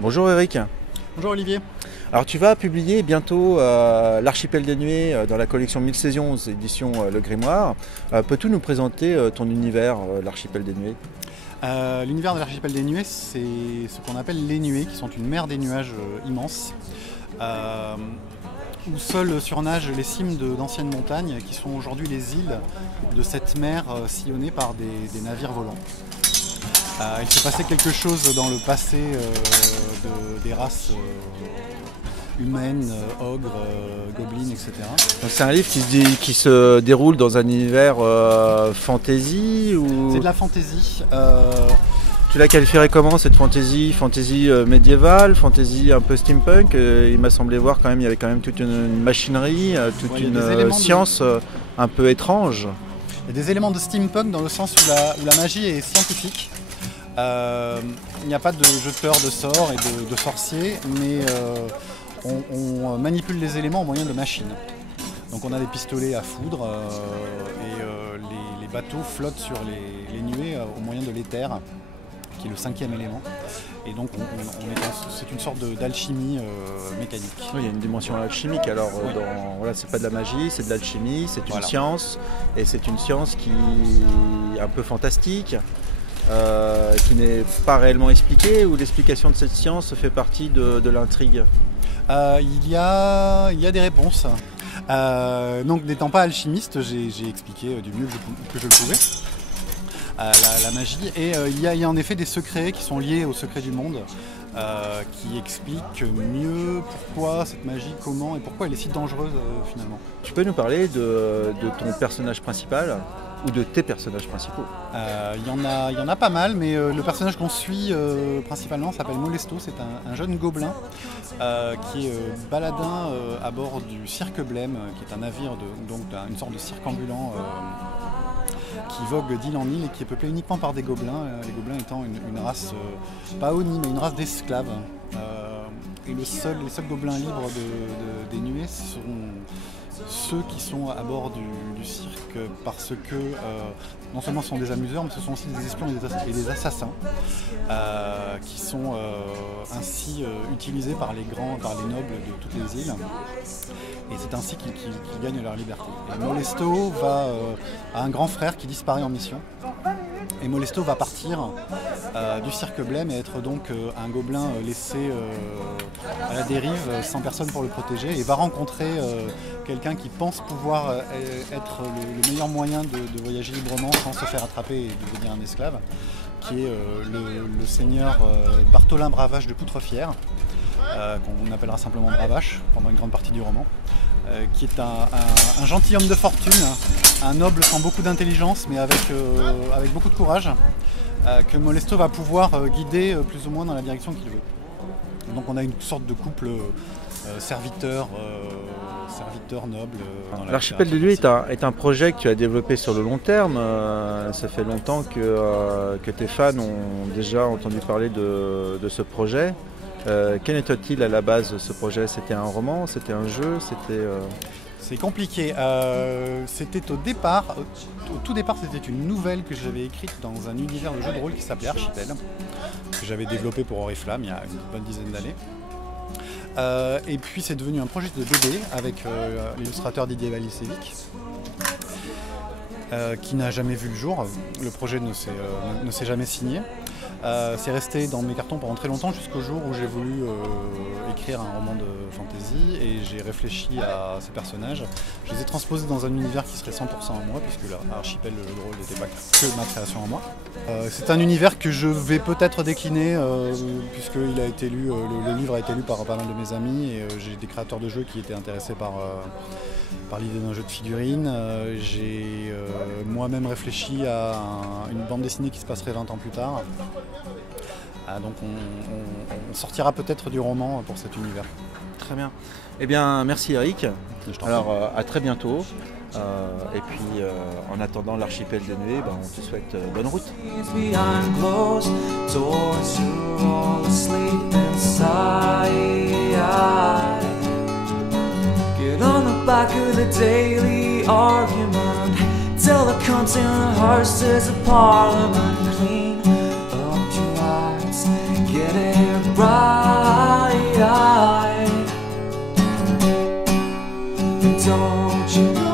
Bonjour Eric. Bonjour Olivier. Alors tu vas publier bientôt l'Archipel des Nuées dans la collection 1000 saisons aux éditions Le Grimoire. Peux-tu nous présenter ton univers, l'Archipel des Nuées? L'univers de l'Archipel des Nuées, c'est ce qu'on appelle les nuées, qui sont une mer des nuages immenses, où seuls surnagent les cimes d'anciennes montagnes, qui sont aujourd'hui les îles de cette mer sillonnée par des navires volants. Il s'est passé quelque chose dans le passé des races humaines, ogres, gobelins, etc. C'est un livre qui se déroule dans un univers fantasy ou... C'est de la fantasy. Tu la qualifierais comment cette fantasy? Fantasy médiévale, fantasy un peu steampunk? Il m'a semblé voir quand même, il y avait quand même toute une machinerie, toute une science un peu étrange. Il y a des éléments de steampunk dans le sens où la magie est scientifique. Il n'y a pas de jeteurs de sorts et de sorciers, mais on manipule les éléments au moyen de machines. Donc on a des pistolets à foudre et les bateaux flottent sur les nuées au moyen de l'éther, qui est le 5e élément. Et donc c'est une sorte d'alchimie mécanique. Oui, il y a une dimension alchimique. Alors oui. Voilà, c'est pas de la magie, c'est de l'alchimie, c'est une science, et c'est une science qui est un peu fantastique. Qui n'est pas réellement expliquée, ou l'explication de cette science fait partie de l'intrigue? Il y a des réponses. Donc n'étant pas alchimiste, j'ai expliqué du mieux que je le pouvais la magie. Et il y a en effet des secrets qui sont liés aux secrets du monde, qui expliquent mieux pourquoi cette magie, comment et pourquoi elle est si dangereuse finalement. Tu peux nous parler de ton personnage principal ou de tes personnages principaux? Il y en a pas mal, mais le personnage qu'on suit principalement s'appelle Molesto. C'est un jeune gobelin qui est baladin à bord du Cirque Blême, qui est un navire, une sorte de cirque ambulant qui vogue d'île en île et qui est peuplé uniquement par des gobelins, les gobelins étant une race, pas oni, mais une race d'esclaves. Et les seuls gobelins libres des nuées sont ceux qui sont à bord du cirque, parce que non seulement ce sont des amuseurs, mais ce sont aussi des espions et des assassins qui sont ainsi utilisés par les nobles de toutes les îles. Et c'est ainsi qu'ils gagnent leur liberté. Et Molesto a un grand frère qui disparaît en mission. Et Molesto va partir du Cirque Blême et être donc un gobelin laissé à la dérive, sans personne pour le protéger, et va rencontrer quelqu'un qui pense pouvoir être le meilleur moyen de voyager librement sans se faire attraper et devenir un esclave, qui est le seigneur Bartholin Bravache de Poutrefière, qu'on appellera simplement Bravache pendant une grande partie du roman, qui est un gentilhomme de fortune, un noble sans beaucoup d'intelligence mais avec beaucoup de courage, que Molesto va pouvoir guider plus ou moins dans la direction qu'il veut. Et donc on a une sorte de couple serviteur noble. L'Archipel des Nuées est un projet que tu as développé sur le long terme. Ça fait longtemps que tes fans ont déjà entendu parler de ce projet. Quel était-il à la base, ce projet? C'était un roman? C'était un jeu? C'est compliqué. C'était au tout départ, c'était une nouvelle que j'avais écrite dans un univers de jeu de rôle qui s'appelait Archipel, que j'avais développé pour Oriflamme il y a une bonne dizaine d'années. Et puis c'est devenu un projet de BD avec l'illustrateur Didier Valisevic, qui n'a jamais vu le jour. Le projet ne s'est jamais signé. C'est resté dans mes cartons pendant très longtemps, jusqu'au jour où j'ai voulu écrire un roman de fantasy, et j'ai réfléchi à ces personnages. Je les ai transposés dans un univers qui serait 100% à moi, puisque l'Archipel, le jeu de rôle, n'était pas que ma création à moi. C'est un univers que je vais peut-être décliner, puisque le livre a été lu par pas mal de mes amis, et j'ai des créateurs de jeux qui étaient intéressés par l'idée d'un jeu de figurines. J'ai moi-même réfléchi à une bande dessinée qui se passerait 20 ans plus tard. Donc on sortira peut-être du roman pour cet univers. Très bien. Eh bien, merci Eric. Alors à très bientôt. Et puis en attendant l'Archipel des Nuées, on te souhaite bonne route. Get on the back of the daily argument. the counts and the horses of Parliament clean up your eyes, get it right. Don't you know